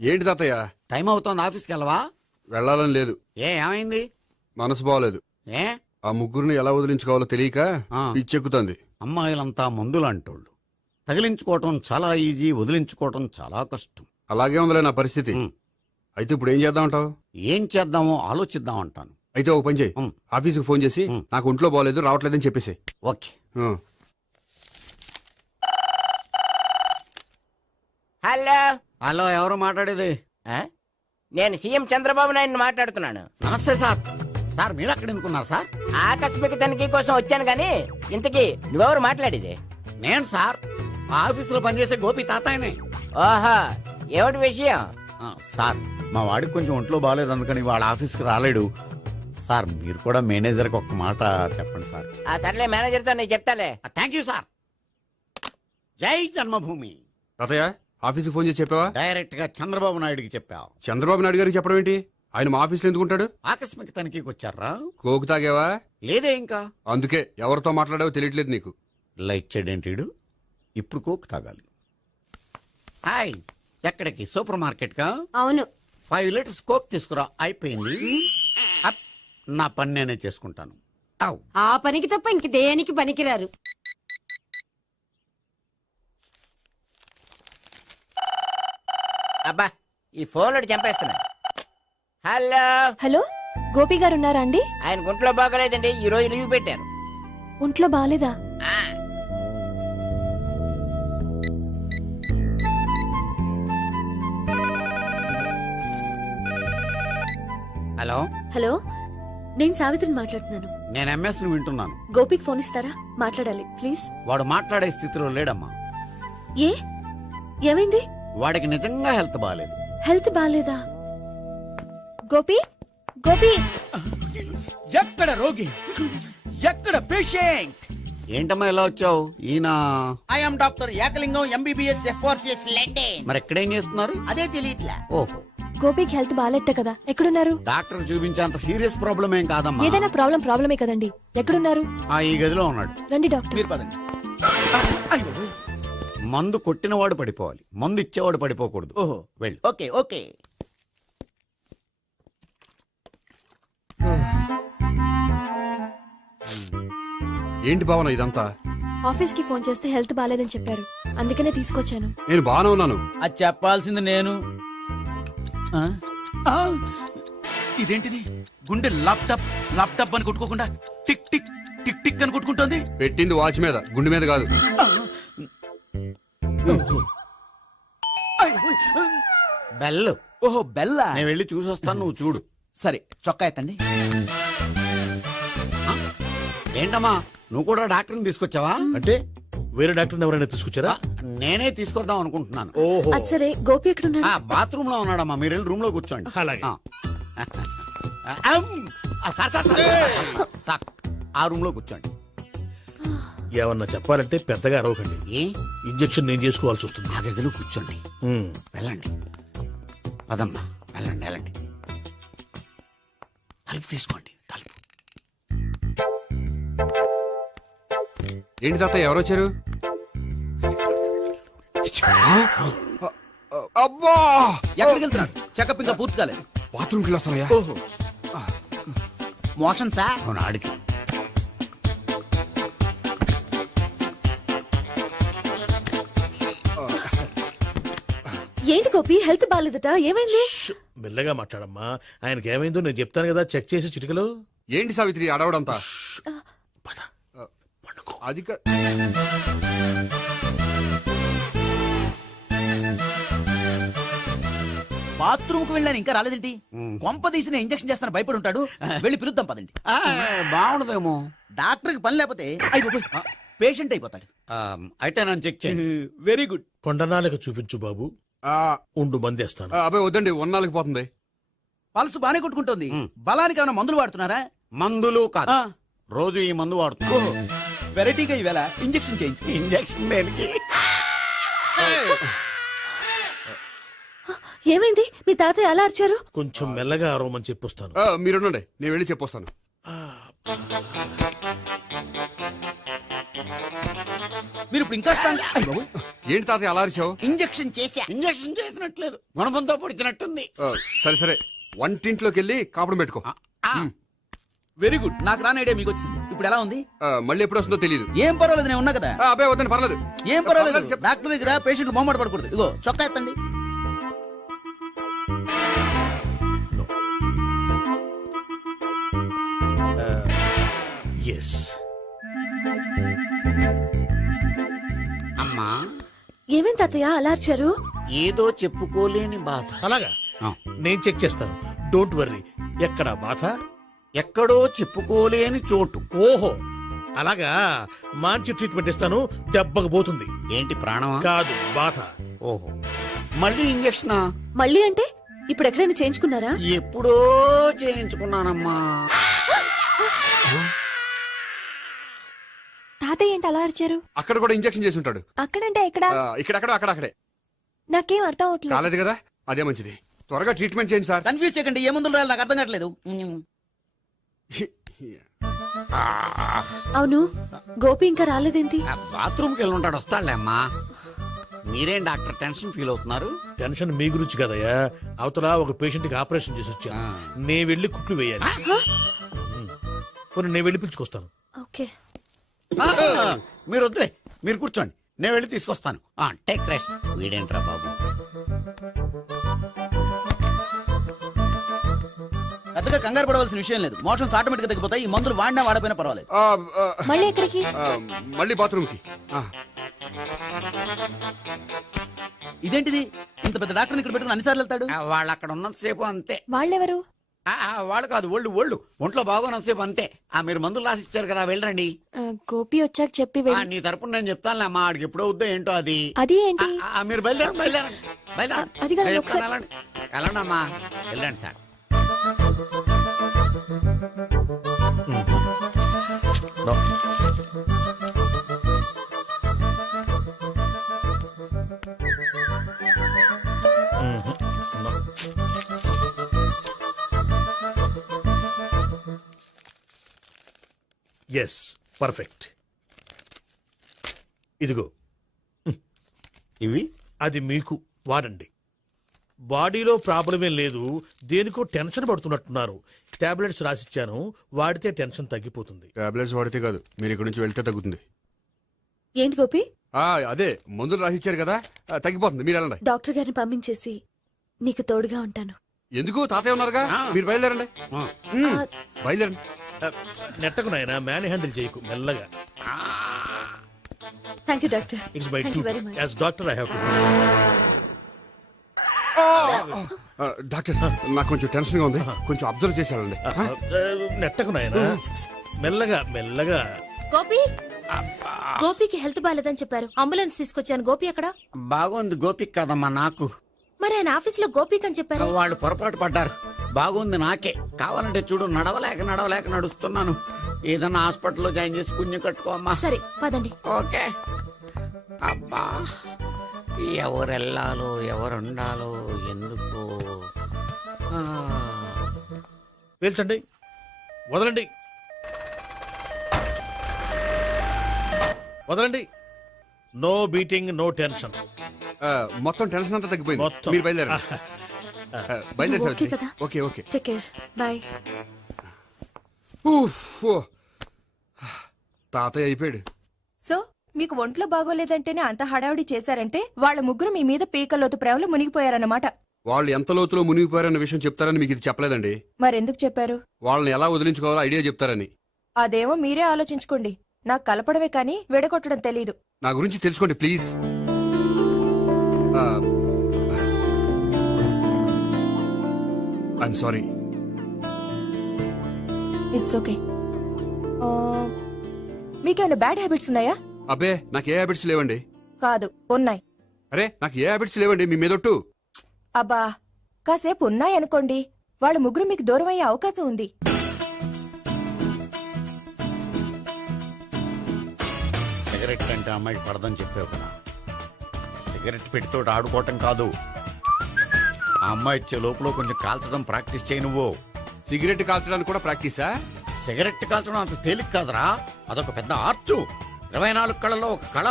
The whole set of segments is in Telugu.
ఏంటి తాతయ్య? టైం అవుతోంది, ఆఫీస్కి వెళ్ళవా? వెళ్ళాలని లేదు. ఏమైంది? మనసు బాగోలేదు. ఏ ఆ ముగ్గురిని ఎలా వదిలించుకోవాలో తెలియక పిచ్చెక్కుతుంది. అమ్మాయిలంతా మందులాంటోళ్ళు. తగిలించుకోవటం చాలా ఈజీ, వదిలించుకోవటం చాలా కష్టం. అలాగే ఉందిలే నా పరిస్థితి. అయితే ఇప్పుడు ఏం చేద్దామంటావు? ఏం చేద్దామో ఆలోచిద్దామంటాను. అయితే ఒక పని చేయి, ఆఫీస్కి ఫోన్ చేసి నాకు ఒంట్లో బాగోలేదు రావట్లేదని చెప్పేసి. ఓకే. హలో హలో, ఎవరు మాట్లాడేది? నేను సీఎం చంద్రబాబు నాయుడు మాట్లాడుతున్నాను. నమస్తే సార్. సార్ మీరు అక్కడ ఎందుకున్నారు సార్? ఆకస్మిక తనిఖీ కోసం వచ్చాను గాని ఇంతకీ నువ్వెవరు మాట్లాడేది? నేను సార్, ఆఫీసులో పనిచేసే గోపి తాతాయనే. ఓహో, ఏమిటి విషయం? సార్, మా వాడికి కొంచెం ఒంట్లో బాగాలేదు, అందుకని వాళ్ళ ఆఫీస్కి రాలేడు. సార్ మీరు కూడా మేనేజర్కి ఒక్క మాట చెప్పండి సార్. ఆ సర్లే, మేనేజర్తో నేను చెప్తాలే. Thank you sir. జై జన్మభూమి. తాతయ్య ఆఫీస్కి ఫోన్ చేసి చెప్పావా? డైరెక్ట్ గా చంద్రబాబు నాయుడుకి చెప్పావు. చంద్రబాబు నాయుడు గారికి చెప్పడం ఏంటి? ఆయన మా ఆఫీస్లో ఎందుకు ఉంటాడు? ఆకస్మిక తనిఖీకి వచ్చారా? కోకు తాగేవా? లేదే ఇంకా. అందుకే ఎవరితో మాట్లాడావో తెలియట్లేదు నీకు. లైక్ చేయడేంటిడు? ఇప్పుడు కోక్ తాగాలి. హాయ్, ఎక్కడికి? సూపర్ మార్కెట్ కా? అవును. 5 లీటర్స్ కోక్ తీసుకురా. అయిపోయింది. అప్, నా పని నేనే చేసుకుంటాను. ఆ పనికి తప్ప ఇంక దేనికి పనికిరారు. అబ్బా, ఈ ఫోన్లో చంపేస్తున్నా. హలో హలో, గోపి గారు ఉన్నారా అండి? ఆయన గుంట్లో బాగలేదండి, ఈ రోజు లీవ్ పెట్టారు. ఒంట్లో బాలేదా? హలో హలో, నేను సావిత్రిని మాట్లాడుతున్నాను. నేను ఎంఎస్ ను వింటున్నాను. గోపికి ఫోన్ ఇస్తారా? మాట్లాడాలి ప్లీజ్. వాడు మాట్లాడే స్థితిలో లేడమ్మా. ఏ ఏమైంది? వాడికి నిజంగా హెల్త్ బాగాలేదు. హెల్త్ బాలేదా? గోపి, గోపి. ఎక్కడ రోగి, ఎక్కడ పేషెంట్? ఏంటమ్మా ఇలా వచ్చావు? ఈయన I'm doctor Ekalingam, MBBS, FRCS London. మరి ఎక్కడేం చేస్తున్నారు? అదే తెలియట్లా. ఓహో, గోపికి హెల్త్ బాలేట్ట కదా, ఎక్కడున్నారు? డాక్టర్ చూపించేంత సీరియస్ ప్రాబ్లం ఏం కాదమ్మా. ఏదైనా ప్రాబ్లమే కదండి. ఎక్కడున్నారు? ఈ గదిలో ఉన్నాడు. రండి డాక్టర్. మీరు పదండి. మందు కొట్టినవాడు పడిపోవాలి, మందు ఇచ్చేవాడు పడిపోకూడదు. ఓహో, వెళ్ళు. Okay okay. ఏంటి భావన ఇదంతా? ఆఫీస్ కి ఫోన్ చేస్తే హెల్త్ బాలేదని చెప్పారు, అందుకనే తీసుకొచ్చాను. నేను బాగానే ఉన్నాను. అది చెప్పాల్సింది నేను. ఆ? ఆ! ఇదేంటిది? గుండె లాప్టాప్ లాప్టాప్ అని కొట్టుకోకుండా టిక్ టిక్ టిక్ టిక్ అని కొట్టుకుంటోంది. పెట్టింది వాచ్ మీద, గుండె మీద కాదు. బెల్. ఓహో, బెల్లా. నేను వెళ్ళి చూసొస్తాను, నువ్వు చూడు. సరే, చొక్కా ఎత్తండి. ఏంటమ్మా, నువ్వు కూడా డాక్టర్ని తీసుకొచ్చావా? అంటే వేరే డాక్టర్ ఎవరైనా తీసుకొచ్చారా? నేనే తీసుకొద్దాం అనుకుంటున్నాను. ఓహో, అది సరే, గోపి ఎక్కడున్నాడు? బాత్రూమ్ లో ఉన్నాడమ్మా, మీరు వెళ్ళి రూమ్ లో కూర్చోండి. అలాగే. సార్, ఆ రూమ్ లో కూర్చోండి. ఏమన్నా చెప్పాలంటే పెద్దగా అరవకండి. ఏ ఇంజెక్షన్ నేను చేసుకోవాల్సి వస్తుంది. ఆ గదిలో కూర్చోండి. వెళ్ళండి, పదమ్మా, వెళ్ళండి వెళ్ళండి. తలుపు తీసుకోండి, తలుపు. ఏంటి తాతయ్య ఎవరు వచ్చారు? అబ్బా, ఎక్కడికి వెళ్తున్నాడు? చెకప్ ఇంకా పూర్తి కాలేదు. బాత్రూమ్కి వెళ్ళొస్తానయ్యా. ఓహో, మోషన్ సార్. అవును, ఆడికి. ఏంటి గోపి, హెల్త్ బాలేదట, ఏమైంది? మెల్లగా మాట్లాడమ్మా. ఆయనకి ఏమైందో నేను చెప్తాను కదా, చెక్ చేసి చిటికలో. ఏంటి సావిత్రి అడవడంతా? పద, పండుకో. అది బాత్రూమ్ కు వెళ్ళాను, ఇంకా రాలేదేంటి? కొంప తీసిన ఇంజక్షన్ చేస్తాను భయపడి ఉంటాడు. వెళ్ళి పిలుద్దాం పదండి. బాగుండదేమో. డాక్టర్ కి పని లేకపోతే పేషెంట్ అయిపోతాడు. అయితే నన్ను చెక్ చేయండి. Very good. కొండనాలకు చూపించు బాబు. ఉండు, మందేస్తాను. అబ్బాయి వద్దండి, ఉన్నాళ్ళకి పోతుంది. పల్సు బానే కొట్టుకుంటుంది. బలానికి ఏమైనా మందులు వాడుతున్నారా? మందులు కాదు, రోజు ఈ మందు వాడుతున్నా. వెరైటీగా ఈవేళ ఇంజక్షన్ చేయించు. ఇంజక్షన్ దేనికి? ఏమైంది? మీ తాతయ్య అలా అరిచారు? కొంచెం మెల్లగా అరవమని చెప్పొస్తాను. మీరుండండి, నేను వెళ్ళి చెప్పొస్తాను. మీరు ఇప్పుడు ఇంకా స్ట్రాంగ్. అయ్ బాబోయ్. ఏంటి తాతయ్య అలా అరిచావు? ఇంజెక్షన్ చేశా. ఇంజక్షన్ చేసినట్లేదు గుణపంతో పొడిచినట్టుంది. సరే సరే వంటింట్లోకి వెళ్ళి కాపుడు పెట్టుకో. Very good. నాకు రాని ఐడియా మీకు వచ్చింది. ఇప్పుడు ఎలా ఉంది? మళ్ళీ ఎప్పుడు వస్తుందో తెలియదు. ఏం పర్వాలేదు, నేను ఉన్నా కదా. అబ్బాయి వద్దని పర్లేదు. ఏం పర్వాలేదు. చెప్పు. డాక్టర్ దగ్గర పేషెంట్లు మొహమాట పడకూడదు. ఇగో చొక్కా ఎత్తండి. ఎస్. అమ్మా ఏమేం తాతయ్య అలా అరిచారు? ఏదో చెప్పుకోలేని బాధ. అలాగా ఆ. నేను చెక్ చేస్తాను. Don't worry. ఎక్కడ బాధ? ఎక్కడో చెప్పుకోలేని చోటు. ఓహో అలాగా. మంచి ట్రీట్మెంట్ ఇస్తాను. దెబ్బకు పోతుంది. ఏంటి ప్రాణమా? కాదు బాధ. ఓహో మళ్ళీ ఇంజక్షనా? మళ్ళీ అంటే ఇప్పుడు ఎక్కడైనా చేయించుకున్నారా? ఎప్పుడో చేయించుకున్నానమ్మా. తాతయ్య ఏంటి అలా అరిచారు? అక్కడ కూడా ఇంజెక్షన్ చేసి ఉంటాడు. అక్కడంటే ఎక్కడ? ఇక్కడక్కడ అక్కడక్కడే. నాకేం అర్థం అవట్లేదు. కాలేదు కదా, అదే మంచిది. త్వరగా ట్రీట్మెంట్ చేయండి సార్. కన్ఫ్యూజ్ చేయకండి. ఏ మందులు రాయాలి నాకు అర్థం కావట్లేదు. అవును గోపి ఇంకా రాలేదేంటి? బాత్రూమ్కి వెళ్ళి ఉంటాడు, వస్తాడులే అమ్మా. మీరేం డాక్టర్ టెన్షన్ ఫీల్ అవుతున్నారు? టెన్షన్ మీ గురించి కదయ్యా. అవతల ఒక పేషెంట్ కి ఆపరేషన్ చేసి వచ్చాను. నే వెళ్ళి కుట్లు వేయాలి. నేను వెళ్ళి పిలుచుకొస్తాను. ఓకే మీరు వద్దులే, మీరు కూర్చోండి, నేను వెళ్ళి తీసుకొస్తాను. Take rest. వీడేంట్రా బాబు. పెద్దగా కంగారు పడవలసిన విషయం లేదు. మోషన్స్ ఆటోమేటిక్ గా తగ్గిపోతాయి. ఈ మందులు వాడినా వాడపోయినా పర్వాలేదు. మళ్ళీ ఎక్కడికి? మళ్ళీ బాత్రూమ్కి. ఇదేంటిది? ఇంత పెద్ద డాక్టర్ ఇక్కడ పెట్టుకుని అన్నిసార్లు వెళ్తాడు. వాళ్ళు అక్కడ ఉన్నంతసేపు అంతే. వాళ్ళెవరు? వాళ్ళు కాదు, ఒళ్ళు ఒంట్లో బాగోనంతసేపు అంతే. మీరు మందులు రాసి ఇచ్చారు కదా, వెళ్ళండి. గోపి వచ్చాక చెప్పి నీ తరపున నేను చెప్తానులే అమ్మా. ఆడికి ఎప్పుడో వద్దో ఏంటో అది. అది ఏంటి? మీరు బయలుదేరండి. అది కాదు, నేను ఒకసారి- చెప్తాను, వెళ్ళండి అమ్మా, వెళ్ళండి సార్. Yes perfect. ఇదిగో ఇవి అది మీకు వాడండి. బాడీలో ప్రాబ్లం ఏం లేదు. దేనికో టెన్షన్ పడుతున్నట్టున్నారు. టాబ్లెట్స్ రాసిచ్చాను, వాడితే టెన్షన్ తగ్గిపోతుంది. టాబ్లెట్స్ వాడితే కాదు, మీరు ఇక్కడ నుంచి వెళ్తే తగ్గుతుంది. ఏంటి గోపి? అదే మందులు రాసిచ్చారు కదా, తగ్గిపోతుంది. మీరు వెళ్ళండి. డాక్టర్ గారిని పంపించేసి నీకు తోడుగా ఉంటాను. ఎందుకు? తాతయ్య ఉన్నారుగా, మీరు బయలుదేరండి. బయలుదేరండి. నెట్టకు నాయన, మ్యాన్ హ్యాండిల్ చేయకు, మెల్లగా. Thank you doctor. It's my Thank you very much. As doctor I have to. Doctor, నాకు కొంచెం టెన్షన్ గా ఉంది, కొంచెం అబ్జర్వ్ చేసి వెళ్ళండి. నెట్టకు నాయన, మెల్లగా మెల్లగా. గోపి గోపికి హెల్త్ బాలేదని చెప్పారు. అంబులెన్స్ తీసుకొచ్చాను. గోపి ఎక్కడ? బాగుంది గోపిక్ కదమ్మా నాకు. మరి ఆయన ఆఫీస్ లో గోపిక్ అని చెప్పారు. వాళ్ళు పొరపాటు పడ్డారు. బాగుంది నాకే. కావాలంటే చూడు, నడవలేక నడుస్తున్నాను. ఏదన్నా హాస్పిటల్లో జాయిన్ చేసి పుణ్యం కట్టుకోమ్మా. సరే పదండి. ఓకే. అబ్బా, ఎవరెళ్ళాలో ఎవరుండాలో ఎందుకు. పేల్చండి, వదలండి, వదలండి. No beating, no tension. మొత్తం టెన్షన్ అంతా తగ్గిపోయింది. మొత్తం. మీరు బయలుదేరండి. బయలుదేరి ఓకే సావిత్రి. కదా? Okay okay. Take care. Bye. తాతయ్య అయిపోయాడు. సో మీకు ఒంట్లో బాగోలేదంటేనే అంత హడావుడి చేశారంటే వాళ్ళ ముగ్గురు మీ మీద పీకల్లోతు ప్రేమలో మునిగిపోయారన్నమాట. వాళ్ళు ఎంత లోతులో మునిగిపోయారన్న విషయం చెప్తారని మీకు ఇది చెప్పలేదండి. మరెందుకు చెప్పారు? వాళ్ళని ఎలా వదిలించుకోవాలో ఐడియా చెప్తారని. అదేమో మీరే ఆలోచించుకోండి. నాకు కలపడమే కానీ విడగొట్టడం తెలీదు. నా గురించి తెలుసుకోండి please. I'm sorry. It's okay. మీకేమైనా బ్యాడ్ హ్యాబిట్స్ ఉన్నాయా? అబ్బే, నాకు ఏ హ్యాబిట్స్ లేవండి. కాదు, ఉన్నాయి. అరే, నాకు ఏ హ్యాబిట్స్ లేవండి మీ మీదొట్టు. అబ్బా, కాసేపు ఉన్నాయనుకోండి, వాళ్ళ ముగ్గురు మీకు దూరం అయ్యే అవకాశం ఉంది. సిగరెట్ కంటే అమ్మాయికి పడదని చెప్పావు కదా. సిగరెట్ పెట్టితో ఆడుకోవటం కాదు. ఆ అమ్మాయి ఇచ్చే లోపల కొంచెం కాల్చడం ప్రాక్టీస్ చేయి నువ్వు. సిగరెట్ కాల్చడానికి కూడా ప్రాక్టీసా? సిగరెట్ కాల్చడం అంత తేలిక కాదురా, అదొక పెద్ద ఆర్ట్. 24 కళలో ఒక కళ.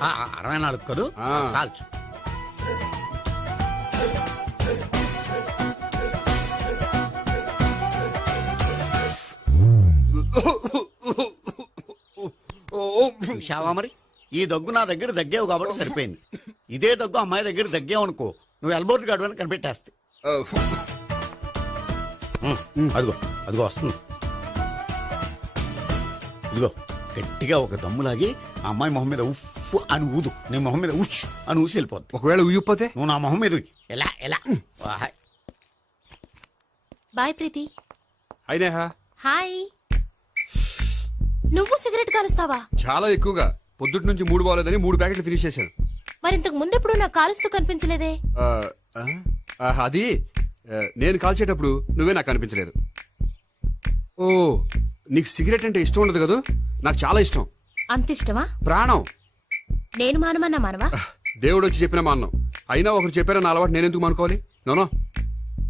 24 కదూ ఆ. కాల్చు. చూశావా మరి ఈ దగ్గు నా దగ్గర దగ్గేవు కాబట్టి సరిపోయింది. ఇదే దగ్గు అమ్మాయి దగ్గర దగ్గేవు అనుకో, నువ్వు ఎల్బోర్డ్ గార్డు అని కనిపెట్టేస్తే. అదిగో అదిగో వస్తుంది. ఇదిగో గట్టిగా ఒక దమ్ములాగి ఆ అమ్మాయి మొహం మీద ఉఫ్ అని ఊదు, నీ మొహం మీద ఉచ్ అని ఊసి వెళ్ళిపోద్ది. ఒకవేళ ఉయ్యపోతే నువ్వు నా మొహం మీద ఉయ్. ఎలా ఎలా వాహ్. బాయ్ ప్రీతి. అయినా హాయ్. నువ్వు సిగరెట్ కాలుస్తావా? చాలా ఎక్కువగా పొద్దుటి నుంచి 3 బాగోలేదని 3 ప్యాకెట్లు ఫినిష్ చేశాను. మరి ఇంతకు ముందెప్పుడు నాకు కాలుస్తూ కనిపించలేదే? ఆ, ఆ, అది నేను కాల్చేటప్పుడు నువ్వే నాకు అనిపించలేదు. ఓ, నీకు సిగరెట్ అంటే ఇష్టం ఉండదు కదా? నాకు చాలా ఇష్టం, అంత ఇష్టమా? ప్రాణం. నేను మానమన్నా మానవా? దేవుడు వచ్చి చెప్పిన మాన్నం. అయినా ఒకరు చెప్పారా నా అలవాటు నేనెందుకు మానుకోవాలి? నోనో.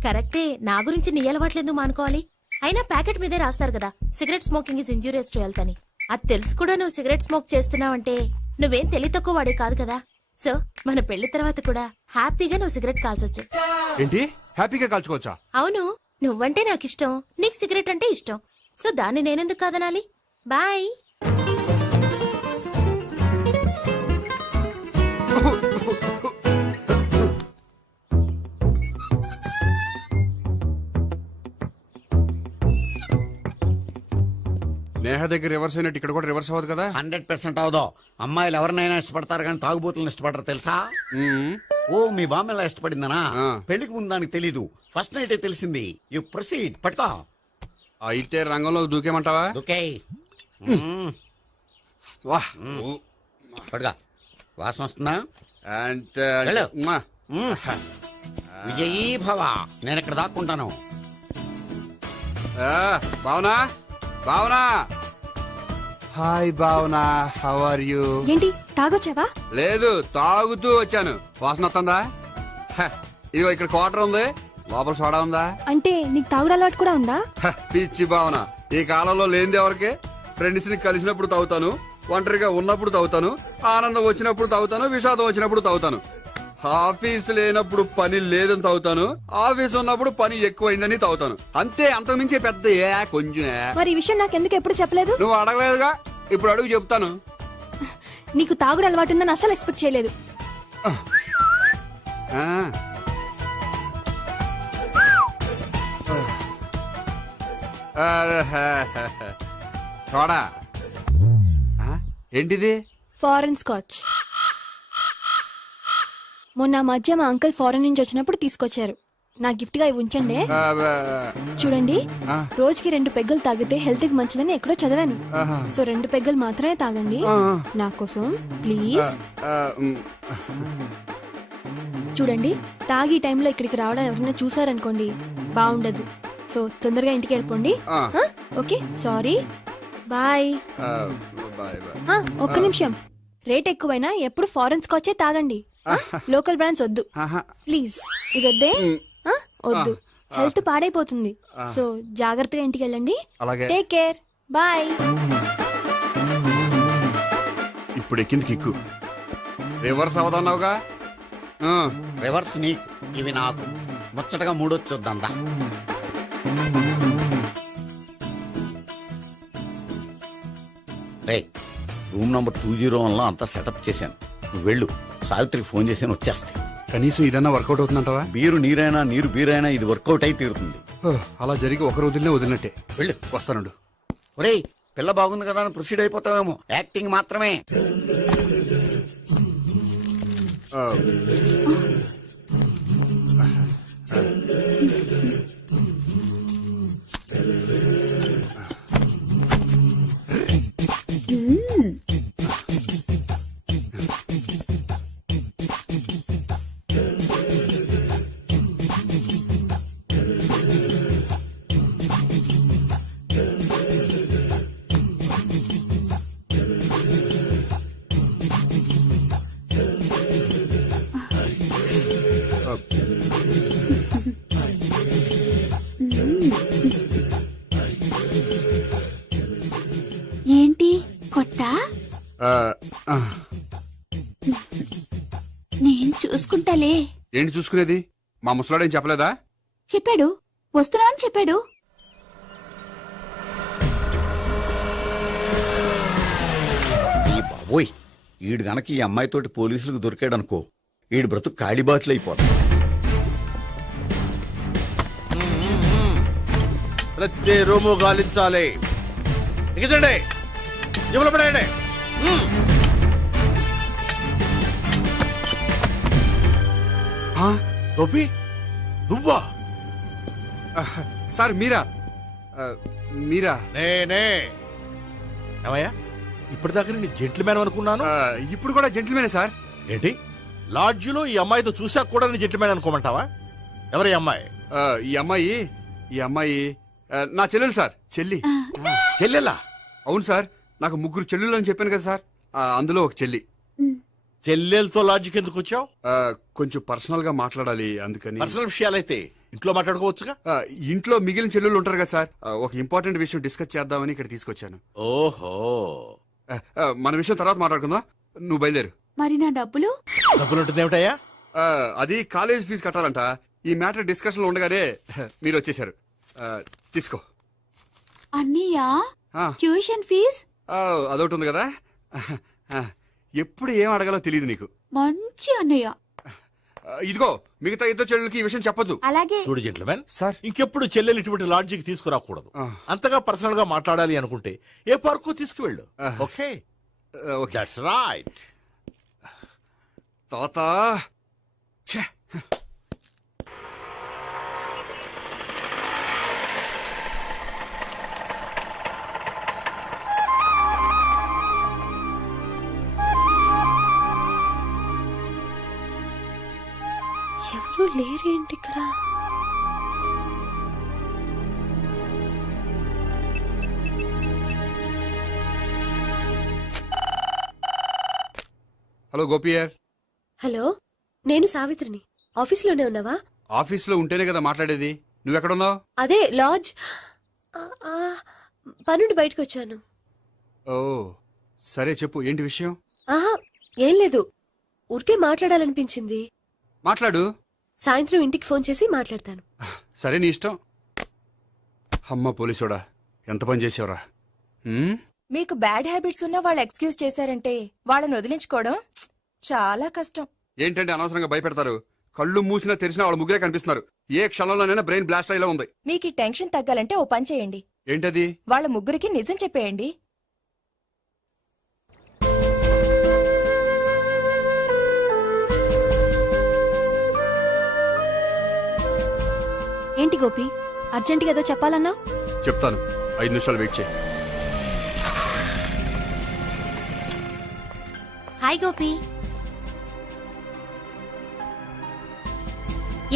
కరెక్టే, నా గురించి నీ అలవాట్లేందుకు మానుకోవాలి? అయినా ప్యాకెట్ మీదే రాస్తారు కదా, cigarette smoking is injurious to health అని. అది తెలుసు కూడా నువ్వు సిగరెట్ స్మోక్ చేస్తున్నావంటే నువ్వేం తెలివి తక్కువ వాడే కాదు కదా. సో మన పెళ్లి తర్వాత కూడా హ్యాపీగా నువ్వు సిగరెట్ కాల్చొచ్చు. ఏంటి, హ్యాపీగా కాల్చుకోవచ్చా? అవును, నువ్వంటే నాకు ఇష్టం, నీకు సిగరెట్ అంటే ఇష్టం. సో దాన్ని నేనెందుకు కాదనాలి? బాయ్. నేహ దగ్గర రివర్స్ అయినట్టు ఇక్కడ కూడా రివర్స్ అవ్వదు కదా? 100% అవదో. అమ్మాయిలు ఎవరినైనా ఇష్టపడతారు కానీ తాగుబోతులను ఇష్టపడరు తెలుసా? మ్మ్. ఓ, మీ బామ్మ ఎలా ఇష్టపడిందనా? ఆ. పెళ్లికి ముందు దానికి తెలీదు, ఫస్ట్ నైటే తెలిసింది. యు ప్రొసీడ్, పట్టుకో. అయితే రంగంలో దూకేమంటావా? ఓకే, వా. పట్టుకో. వాసన వస్తుందా? అంటే వెళ్ళు. మ్మా. విజయీ భవ. నేను ఇక్కడ దాక్కుంటాను. Bhavana, Bhavana. Hi Bhavana, how are you? ఏంటి తాగొచ్చావా? లేదు, తాగుతూ వచ్చాను. వాసన వస్తుందా? ఇదిగో ఇక్కడ క్వార్టర్ ఉంది, లోపల సోడా ఉందా? అంటే నీకు తాగుడు అలవాటు కూడా ఉందా? పిచ్చి భావన, ఈ కాలంలో లేనిది ఎవరికి? ఫ్రెండ్స్ ని కలిసినప్పుడు తాగుతాను, ఒంటరిగా ఉన్నప్పుడు తాగుతాను, ఆనందం వచ్చినప్పుడు తాగుతాను, విషాదం వచ్చినప్పుడు తాగుతాను. ఆఫీస్ లేనప్పుడు పని లేదని తాగుతాను, ఆఫీస్ ఉన్నప్పుడు పని ఎక్కువైందని తాగుతాను. అంతే, అంతకుమించే పెద్ద కొంచెం. మరి ఈ విషయం నాకెందుకు ఎప్పుడు చెప్పలేదు? నువ్వు అడగలేదుగా, ఇప్పుడు అడుగు చెప్తాను. నీకు తాగుడు అలవాటు ఉందని అసలు ఎక్స్పెక్ట్ చేయలేదు. ఆ. సోడా. ఏంటిది? Foreign scotch. మొన్న మధ్య మా అంకుల్ ఫారెన్ నుంచి వచ్చినప్పుడు తీసుకొచ్చారు. నా గిఫ్ట్ గా ఇవి ఉంచండి. చూడండి, రోజుకి 2 పెగ్గలు తాగితే హెల్త్ కి మంచిదని ఎక్కడో చదివాను. సో 2 పెగ్గలు మాత్రమే తాగండి నా కోసం ప్లీజ్. చూడండి, తాగి టైంలో ఇక్కడికి రావడం ఎవరైనా చూసారనుకోండి బాగుండదు. సో తొందరగా ఇంటికి వెళ్ళిపోండి. Okay, sorry, bye. ఒక్క నిమిషం, రేట్ ఎక్కువైనా ఎప్పుడు ఫారెన్ స్కాచే తాగండి. లోకల్ బ్రాండ్స్ వద్దు ప్లీజ్. ఇది వద్దే, వద్దు, హెల్త్ పాడైపోతుంది. సో జాగ్రత్తగా ఇంటికి వెళ్ళండి. Take care, bye. ఇప్పుడు ఎక్కింది కిక్కు. రివర్స్ అవదన్నావుగా? రివర్స్ నీకు, ఇవి నాకు. ముచ్చటగా మూడొచ్చు చూద్దాందా. రే, రూమ్ నంబర్ 201 లో అంతా సెటప్ చేశాను. నువ్వు వెళ్ళు, సావిత్రికి ఫోన్ చేశాను, వచ్చేస్తాయి. కనీసం ఇదన్నా వర్కౌట్ అవుతుందంటావా? బీరు నీరైనా నీరు బీరైనా ఇది వర్కౌట్ అయి తీరుతుంది. అలా జరిగి ఒకరు వదిలినట్టే. వెళ్ళు, వస్తానుండు. ఒరేయ్, పిల్ల బాగుంది కదా అని ప్రొసీడ్ అయిపోతావేమో, యాక్టింగ్ మాత్రమే. ఏంటి కొత్త? ఏంటి చూసుకునేది? మా ముసలాడేం చెప్పలేదా? చెప్పాడు, వస్తున్నా అని చెప్పాడు. ఈ బాబోయ్, ఈడు గనక ఈ అమ్మాయితోటి పోలీసులకు దొరికాడనుకో, ఈడు బ్రతుకు కాళీబాట్లు అయిపోతుంది. ప్రతి రూము గాలించాలి. ఎక్కించండి, జబ్బులు పడేయండి. ఆ? గోపి, నువ్వా? సార్ మీరా? మీరా? నేనే. ఏమయ్యా, ఇప్పటిదాకా నేను జెంట్లమ్యాన్ అనుకున్నాను. ఇప్పుడు కూడా జెంటిల్మేనే సార్. ఏంటి, లాడ్జిలో ఈ అమ్మాయితో చూసాక కూడా నేను జెంట్లమ్యాన్ అనుకోమంటావా? ఎవరి అమ్మాయి? ఈ అమ్మాయి నా చెల్లెలు సార్. చెల్లి. చెల్లెలా? అవును సార్, నాకు 3 చెల్లెలు అని చెప్పాను కదా సార్, అందులో ఒక చెల్లి. చెల్లెలతో లాడ్జికి ఎందుకు వచ్చావు? కొంచెం పర్సనల్ గా మాట్లాడాలి అందుకని. పర్సనల్ విషయాలైతే ఇంట్లో మాట్లాడుకోవచ్చుగా. ఇంట్లో మిగిలిన చెల్లెళ్ళు ఉంటారు కదా సార్, ఒక ఇంపార్టెంట్ విషయం డిస్కస్ చేద్దామని ఇక్కడ తీసుకొచ్చాను. ఓహో, మన విషయం తర్వాత మాట్లాడుకుందాం, నువ్వు బయలుదేరు. మరి నా డబ్బులు? డబ్బులు ఉంటుంది ఏమిటయ్యా? అది కాలేజ్ ఫీజు కట్టాలంట. ఈ మ్యాటర్ డిస్కషన్ లో ఉండగానే మీరు వచ్చేసారు. తీసుకో. అన్నయ్యా, ఆ, ట్యూషన్ ఫీజ్ అదొకటి ఉంది కదా. ఎప్పుడు ఏం అడగాలో తెలియదు నీకు. మంచి అన్నయ్య. ఇదిగో, మిగతా ఇద్దరు చెల్లెలకి ఈ విషయం చెప్పొద్దు. అలాగే. చూడు జెంట్లమెన్, సార్. ఇంకెప్పుడు చెల్లెలు ఇటువంటి లాడ్జికి తీసుకురాకూడదు. అంతగా పర్సనల్ గా మాట్లాడాలి అనుకుంటే ఏ పార్కు తీసుకువెళ్ళు. Okay, okay. That's right. తాత. ఛే. ఎవరు లేరేంటి ఇక్కడ? హలో గోపియర్. హలో, నేను సావిత్రిని. ఆఫీస్లోనే ఉన్నావా? ఆఫీస్ లో ఉంటేనే కదా మాట్లాడేది. నువ్వెక్కడున్నావు? అదే లాడ్జ్. పనుండి బయటకు వచ్చాను. ఓ సరే, చెప్పు, ఏంటి విషయం? ఆహా, ఏం లేదు, ఊరికే మాట్లాడాలనిపించింది. మాట్లాడు. సాయంత్రం ఇంటికి ఫోన్ చేసి మాట్లాడతాను. సరే, నీ ఇష్టం. అమ్మ పోలీసోడా, ఎంత పని చేసావురా. మీకు బ్యాడ్ హ్యాబిట్స్ ఉన్న వాళ్ళు ఎక్స్క్యూజ్ చేశారంటే వాళ్ళని వదిలించుకోవడం చాలా కష్టం. ఏంటంటే అనవసరంగా భయపెడతారు. కళ్ళు మూసినా తెరిచినా వాళ్ళ ముగ్గురే కనిపిస్తున్నారు. ఏ క్షణంలోనైనా బ్రెయిన్ బ్లాస్ట్ అయ్యేలా ఉంది. మీకు ఈ టెన్షన్ తగ్గాలంటే ఓ పని చేయండి. ఏంటది? వాళ్ళ ముగ్గురికి నిజం చెప్పేయండి. ఏంటి గోపి, అర్జెంటుగా ఏదో చెప్పాలన్నా? చెప్తాను, 5 నిమిషాలు వెయిట్ చేయి. హాయ్ గోపి.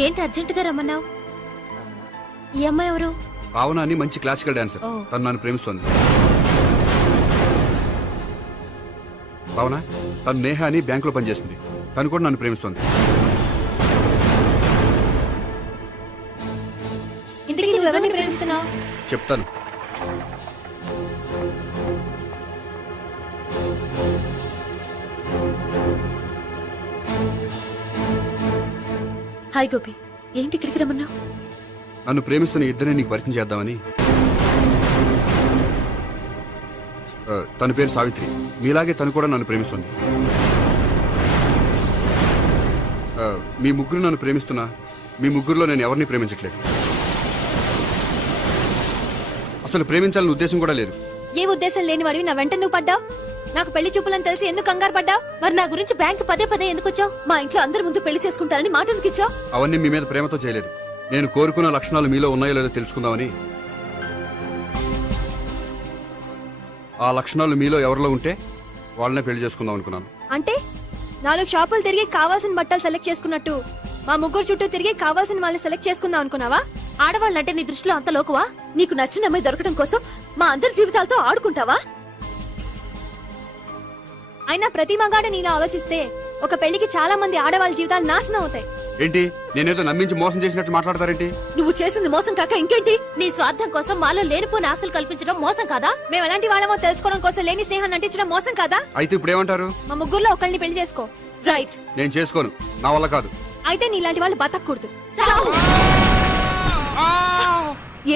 ఏంటి అర్జెంటుగా రమ్మన్నావు? ఈ అమ్మాయి ఎవరు? భావన అని మంచి క్లాసికల్ డాన్సర్. ఓ. తను నన్ను ప్రేమిస్తోంది. భావన, తను నేహ అని బ్యాంకులో పనిచేస్తుంది. తను కూడా నన్ను ప్రేమిస్తోంది. ఇంతకీ నువ్వెవరిని ప్రేమిస్తున్నావు? చెప్తాను. హాయ్ గోపి, ఏంటి ఇక్కడికి రమ్మన్నావు? నన్ను ప్రేమిస్తున్న ఇద్దరిని నీకు పరిచయం చేద్దామని. తన పేరు సావిత్రి. మీలాగే తను కూడా నన్ను ప్రేమిస్తుంది. మీ ముగ్గురు నన్ను ప్రేమిస్తున్నా, మీ ముగ్గురులో నేను ఎవరిని ప్రేమించట్లేదు. అసలు ప్రేమించాలని ఉద్దేశం కూడా లేదు. ఏ ఉద్దేశం లేని వాడివి నా వెంట నువ్వు పడ్డావు? నాకు పెళ్లి చూపులని తెలిసి ఎందుకు కంగారు పడ్డావు? మరి నా గురించి బ్యాంక్ పదే పదే ఎందుకు వచ్చావు? మా ఇంట్లో అందరి ముందు పెళ్లి చేసుకుంటారని మాటలకు ఇచ్చావు. అవన్నీ మీ మీద ప్రేమతో చేయలేదు. నేను కోరుకున్న లక్షణాలు మీలో ఉన్నాయో లేదో తెలుసుకుందామని. ఆ లక్షణాలు మీలో ఎవరిలో ఉంటే వాళ్ళనే పెళ్లి చేసుకుందాం అనుకున్నాను. అంటే 4 షాపులు తిరిగి కావాల్సిన బట్టలు సెలెక్ట్ చేసుకున్నట్టు మా ముగ్గురు చుట్టూ తిరిగి కావాల్సిన వాళ్ళని సెలెక్ట్ చేసుకుందాం అనుకున్నావా? ఆడవాళ్ళంటే నీ దృష్టిలో అంత లోకువా? నీకు నచ్చిన అమ్మాయి దొరకడం కోసం మా అందరి జీవితాలతో ఆడుకుంటావా? అయినా ప్రతి మగాడు నీలా ఆలోచిస్తే ఒక పెళ్లికి చాలా మంది ఆడవాళ్ళ జీవితాలు నాశనం అవుతాయి. ఏంటి, నేనేదో నమ్మించి మోసం చేసినట్టు మాట్లాడతారేంటి? నువ్వు చేసింది మోసం కాక ఇంకేంటి? నీ స్వార్థం కోసం మాలో లేనిపోని ఆశలు కల్పించడం మోసం కాదా? మేము ఎలాంటి వాళ్ళమో తెలుసుకోవడం కోసం లేని స్నేహాన్ని నటించడం మోసం కాదా? అయితే ఇప్పుడు ఏమంటారు? మా ముగ్గురులో ఒకళ్ళని పెళ్లి చేసుకో. రైట్. నేను చేసుకోను, నా వల్ల కాదు. అయితే నీలాంటి వాళ్ళు బతకూడదు.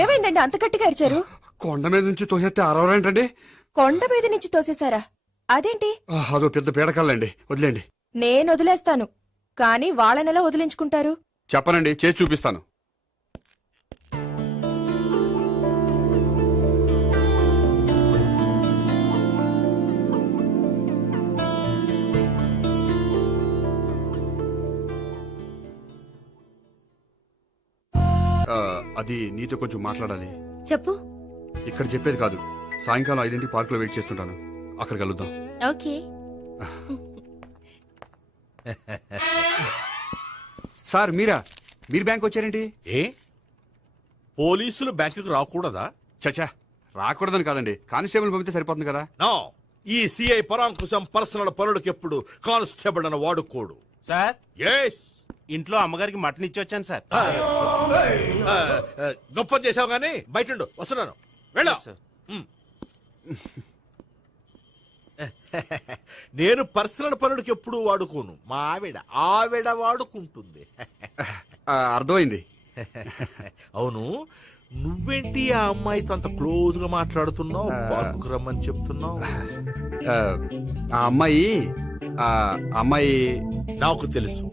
ఏమైందండి అంత గట్టిగా అరిచారు? కొండ మీద నుంచి తోసేస్తే అరవరేంటండి? కొండ మీద నుంచి తోసేశారా? అదేంటి? అదో పెద్ద పీడకల్లండి, వదిలేండి. నేను వదిలేస్తాను, కానీ వాళ్ళనెలా వదిలించుకుంటారు? చెప్పనండి, చేసి చూపిస్తాను. అది నీతో కొంచెం మాట్లాడాలి. చెప్పు. ఇక్కడ చెప్పేది కాదు, సాయంకాలం 5 పార్కులో వెయిట్ చేస్తుంటాను, అక్కడ కలుద్దాం. ఓకే. సార్ మీరు బ్యాంక్ వచ్చారేంటి? ఏ పోలీసులు బ్యాంకుకు రాకూడదా? చచ్చా, రాకూడదని కాదండి, కానిస్టేబుల్ పంపితే సరిపోతుంది కదా. నో, ఈ సిఐ పరాంకుశం పర్సనల్ పనులకు ఎప్పుడు కానిస్టేబుల్ అని వాడుకోడు. సార్, ఎస్, ఇంట్లో అమ్మగారికి మటన్ ఇచ్చి వచ్చాను సార్. గొప్ప చేసావు గానీ బయట వస్తున్నాను, వెళ్ళా. సార్. నేను పర్సనల్ పనులకు ఎప్పుడు వాడుకోను, మా ఆవిడ వాడుకుంటుంది. అర్థమైంది. అవును, నువ్వేంటి ఆ అమ్మాయితో అంత క్లోజ్ గా మాట్లాడుతున్నావు, పార్కుకు రమ్మని చెప్తున్నావు? ఆ అమ్మాయి నాకు తెలుసు,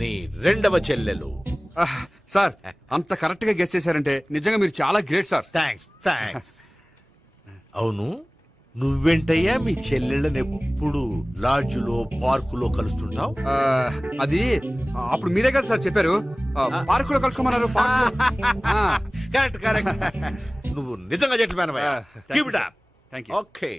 నీ రెండవ చెల్లెలు. సార్, అంత కరెక్ట్ గా గెస్ చేశారంటే నిజంగా మీరు చాలా గ్రేట్ సార్. థ్యాంక్స్. అవును, నువ్వేంటయ్యా మీ చెల్లెళ్ళని ఎప్పుడు లాడ్జ్లో పార్కులో కలుస్తుంటావు? అది అప్పుడు మీరే కదా సార్ చెప్పారు, పార్కులో కలుసుకోమన్నారు. కరెక్ట్. నువ్వు నిజంగా gentleman. Keep it up. Thank you. Okay.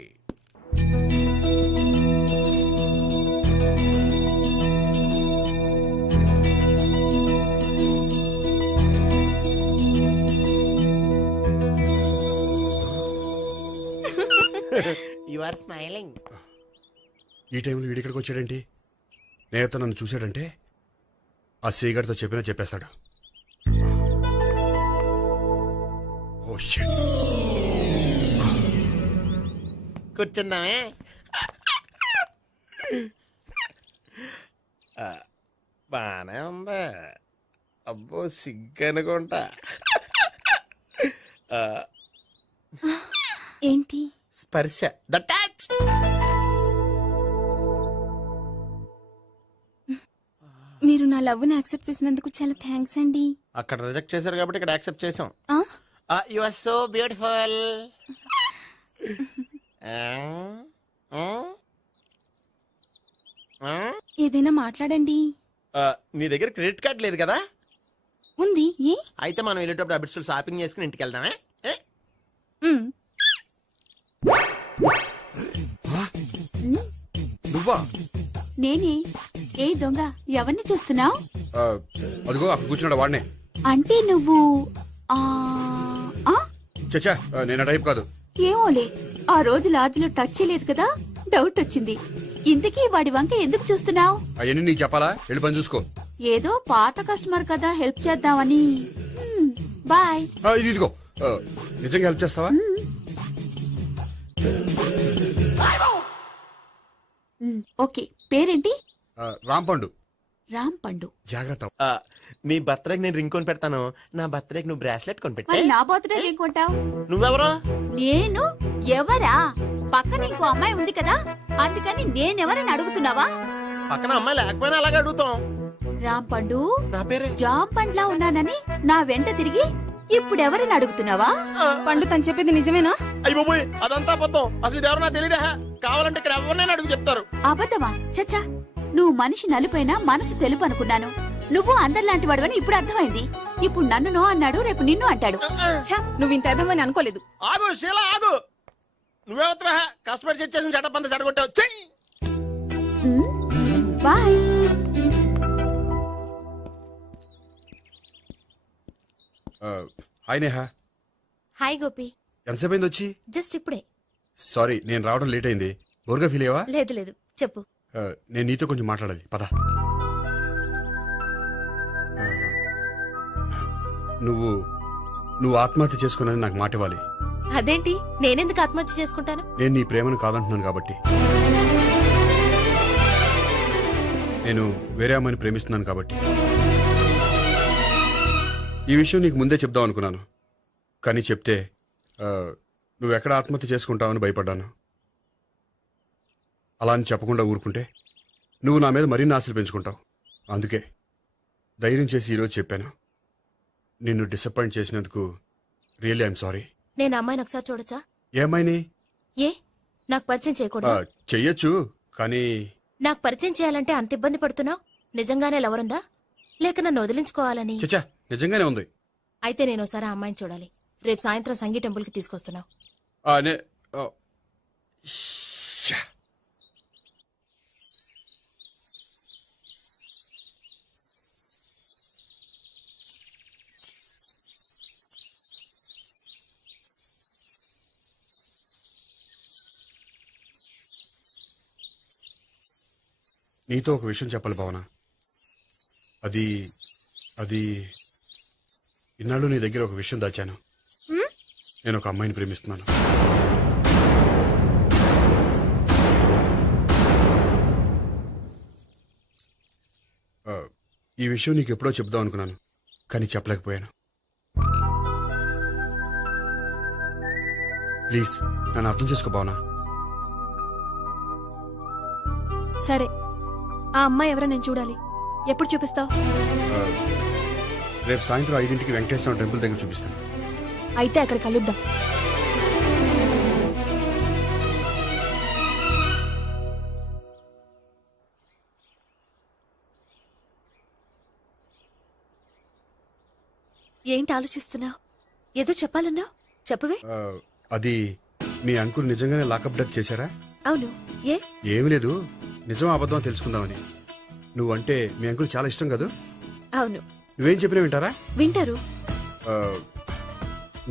You are smiling. ఈ టైంలో వీడి ఇక్కడికి వచ్చాడేంటి? నేత నన్ను చూశాడంటే ఆ సీగారితో చెప్పేస్తాడు. Oh shit. కూర్చుందామే. బానే ఉందా? అబ్బో, సిగ్గనుకుంటా. ఏంటి? స్పర్శ, ద టచ్. మీరు నా లవ్ ని యాక్సెప్ట్ చేసినందుకు చాలా థ్యాంక్స్ అండి. అక్కడ రిజెక్ట్ చేశారు కాబట్టి ఇక్కడ యాక్సెప్ట్ చేసాం. You are so beautiful. ఏదైనా మాట్లాడండి. నీ దగ్గర క్రెడిట్ కార్డ్ లేదు కదా? ఉంది. ఏ? అయితే మనం వెళ్ళేటప్పుడు అబిట్స్ షాపింగ్ చేసుకుని ఇంటికి వెళ్దామే. నువ్వా? నేనే. ఏ దొంగ, ఎవరిని చూస్తున్నావు? అదిగో అక్కడ కూర్చున్నాడు, వాడినే. అంటే నువ్వు చచ్చా, నేను టైప్ కాదు. ఏమోలే, ఆ రోజు లాడ్జ్లో టచ్ చేయలేదు కదా, డౌట్ వచ్చింది. ఇంతకీ వాడి వంక ఎందుకు చూస్తున్నావు? అవన్నీ నీకు చెప్పాలా? వెళ్ళి పని చూసుకో. ఏదో పాత కస్టమర్ కదా, హెల్ప్ చేద్దామని. బాయ్. ఇదిగో, నిజంగా హెల్ప్ చేస్తావా? ఓకే. పేరేంటి? రాంపండు. రాంపండు. జాగ్రత్త. నీ బర్త్డేకి నేను రింగ్ కొని పెడతాను, నా బర్త్డేకి నువ్వు బ్రాస్లెట్ కొని మరి పెట్టే. నా బర్త్డే ఏం కొంటావు? నువ్వెవరో? నేను ఎవరా? పక్కన ఇంకో అమ్మాయి ఉంది కదా, అందుకని నేనెవరని అడుగుతున్నావా? పక్కన అమ్మాయి లేకపోయినా అలాగే అడుగుతాం. రాంపండు, నా పేరే జామ్ పండ్లా ఉన్నానని నా వెంట తిరిగి ఇప్పుడెవరని అడుగుతున్నావా? పండు తను చెప్పేది నిజమేనా? అయ్యి బాబోయ్, అదంతా అబద్ధం. అసలు ఇది ఎవరో నాకు తెలియదా? కావాలంటే ఇక్కడ ఎవరినైనా అడుగు చెప్తారు. అబద్ధమా? చచ్చా, నువ్వు మనిషి నలుపైనా మనసు తెలుపు అనుకున్నాను. నువ్వు అందరిలాంటి వాడవని ఇప్పుడు అర్థమైంది. ఇప్పుడు నన్ను నో అన్నాడు, రేపు నిన్ను అంటాడు. నువ్వు ఇంత ఎదవని అనుకోలేదు. ఆగు శీల, ఆగు. నువ్వేవత్తవా? కష్టపడి సెట్ చేసి చెడ్డ పంత చెడగొట్టావు. Bye. Hi Neha. Hi Gopi. ఎంతసేపు అయింది వచ్చి? జస్ట్ ఇప్పుడే. సారీ, నేను రావడం లేట్ అయింది. బోర్గా ఫీల్ అయ్యావా? లేదు, చెప్పు. నేను నీతో కొంచెం మాట్లాడాలి, పద. నువ్వు ఆత్మహత్య చేసుకున్నానని నాకు మాట ఇవ్వాలి. అదేంటి, నేనెందుకు ఆత్మహత్య చేసుకుంటాను? నేను నీ ప్రేమను కాదంటున్నాను కాబట్టి. నేను వేరే అమ్మాయిని ప్రేమిస్తున్నాను కాబట్టి. ఈ విషయం నీకు ముందే చెప్దాం అనుకున్నాను, కానీ చెప్తే నువ్వెక్కడ ఆత్మహత్య చేసుకుంటావని భయపడ్డాను. అలా అని చెప్పకుండా ఊరుకుంటే నువ్వు నా మీద మరిన్ని ఆశలు పెంచుకుంటావు. అందుకే ధైర్యం చేసి ఈరోజు చెప్పాను. నిన్ను డిసప్పాయింట్ చేసినందుకు రియల్లీ ఐఎమ్ సారీ. నేను అమ్మాయిని ఒకసారి చూడొచ్చా? ఏమైనా ఏ నాకు పరిచయం చేయకూడదు? చెయ్యొచ్చు, కానీ నాకు పరిచయం చేయాలంటే అంత ఇబ్బంది పడుతున్నావు? నిజంగానే లవరుందా లేక నన్ను వదిలించుకోవాలని? చచ్చా నిజంగానే ఉంది. అయితే నేను ఒకసారి ఆ అమ్మాయిని చూడాలి. రేపు సాయంత్రం సంగీ టెంపుల్కి తీసుకొస్తున్నావు. శ్శా. నీతో ఒక విషయం చెప్పాలి భావన. అది అది ఇన్నాళ్ళు నీ దగ్గర ఒక విషయం దాచాను. నేను ఒక అమ్మాయిని ప్రేమిస్తున్నాను. ఈ విషయం నీకు ఎప్పుడో చెప్దాం అనుకున్నాను, కానీ చెప్పలేకపోయాను. ప్లీజ్ నన్ను అర్థం చేసుకో భావన. సరే, ఆ అమ్మాయి ఎవరో నేను చూడాలి. ఎప్పుడు చూపిస్తావు? రేపు సాయంత్రం 5ంటికి వెంకటేశ్వర టెంపుల్ దగ్గర చూపిస్తాను. అయితే అక్కడ కలుద్దాం. ఏంటి ఆలోచిస్తున్నావు? ఏదో చెప్పాలన్నావు, చెప్పవే. అది మీ అంకుల్ నిజంగానే లాకప్ డెత్ చేశారా? అవును. ఏ? ఏమీ లేదు, నిజం అబద్ధం తెలుసుకుందామని. నువ్వంటే మీ అంకుల్ చాలా ఇష్టం కదా? అవును. నువ్వేం చెప్పినా వింటారా? వింటారు.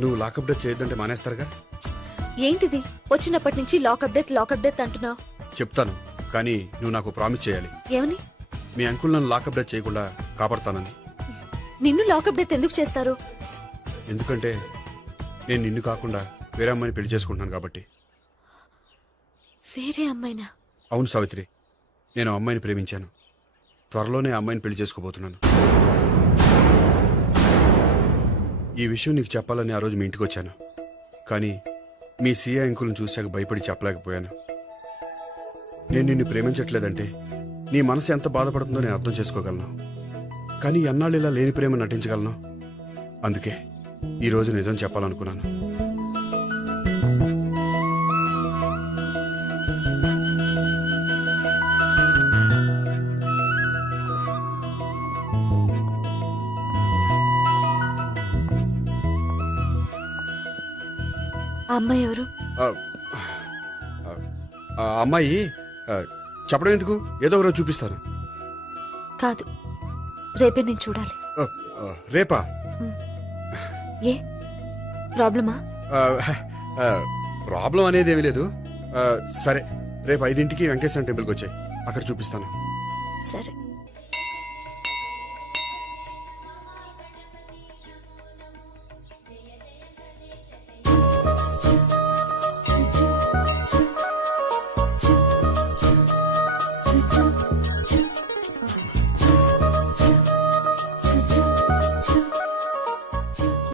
నువ్వు లాకప్ డెత్ చేయొద్దంటే మానేస్తారుగా? ఏంటిది వచ్చినప్పటి నుంచి లాకప్ డెత్ అంటున్నావు? చెప్తాను, కానీ నువ్వు నాకు ప్రామిస్ చేయాలి. ఏమని? మీ అంకుల్ నన్ను లాకప్ డెత్ చేయకుండా కాపాడతానని. నిన్ను లాకప్ డెత్ ఎందుకు చేస్తారు? ఎందుకంటే నేను నిన్ను కాకుండా వేరే అమ్మాయిని పెళ్లి చేసుకుంటున్నాను కాబట్టి. వేరే అమ్మాయినా? అవును సావిత్రి, నేను ఆ అమ్మాయిని ప్రేమించాను. త్వరలోనే ఆ అమ్మాయిని పెళ్లి చేసుకోబోతున్నాను. ఈ విషయం నీకు చెప్పాలని ఆ రోజు మీ ఇంటికి వచ్చాను, కానీ మీ సీఏ అంకుల్ని చూశాక భయపడి చెప్పలేకపోయాను. నేను నిన్ను ప్రేమించట్లేదంటే నీ మనసు ఎంత బాధపడుతుందో నేను అర్థం చేసుకోగలను, కానీ ఎన్నాళ్ళు ఇలా లేని ప్రేమ నటించగలను? అందుకే ఈరోజు నిజం చెప్పాలనుకున్నాను. ఆ అమ్మాయి ఎవరు? ఆ అమ్మాయి చెప్పడం ఎందుకు, ఏదో ఒకరోజు చూపిస్తాను. కాదు, రేపే నేను చూడాలి. రేపా? ఏ ప్రాబ్లమా? ప్రాబ్లం అనేది ఏమీ లేదు. సరే, రేపు 5ంటికి వెంకటేశ్వర టెంపుల్కి వచ్చాయి, అక్కడ చూపిస్తాను. సరే.